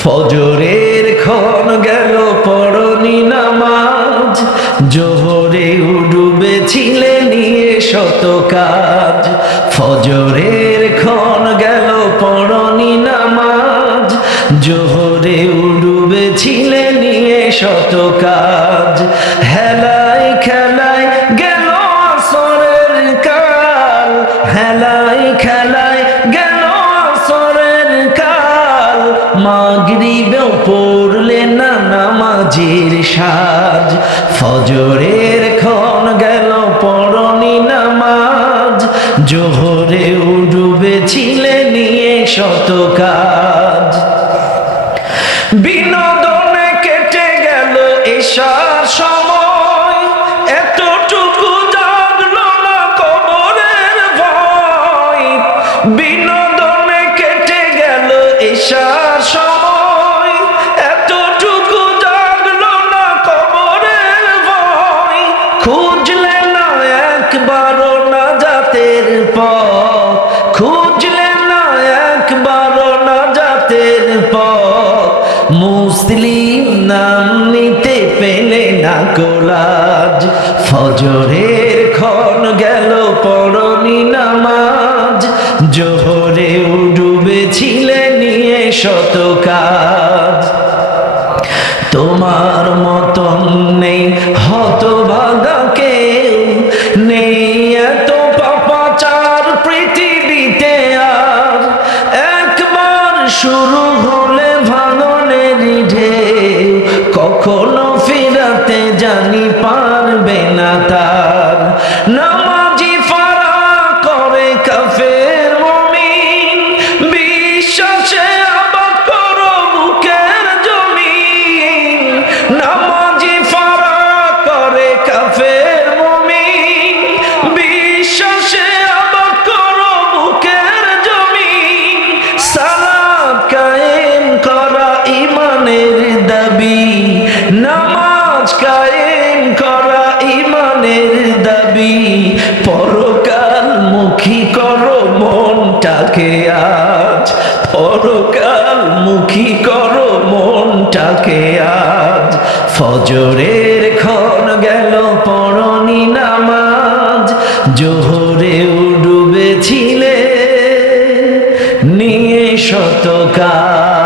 ফজরের ক্ষণ গেল পড়নি নামাজ। জোহরে উডুবে ছিলে নিয়ে শত কাজ। ফজরের ক্ষণ গেল পড়নি নামাজ। জোহরে উডুবে ছিলে নিয়ে শত কাজ। মাগরিবেও পড়লে না নামাজের সাজ। ফজরের ক্ষণ গেল, পড়নি নামাজ। জোহরে ডুবেছিলে নিয়ে শত কাজ। বিনোদনে পথ মুসলিম নাম নিতে পেলে না কোলাজ ফজরের ক্ষণ গেল, পড়নি নামাজ। জোহরে ডুবেছিলে নিয়ে শত কাজ। তোমার মতন নেই, হতভাগা কেউ নেই। এত একবার শুরু হলে ভাঙনের ঢেউ কখনো মনটাকে আজ, পরকাল মুখী করো মনটাকে আজ। ফজরের ক্ষণ গেল পরনি নামাজ, জোহরে ডুবেছিলে নিয়ে শত কাজ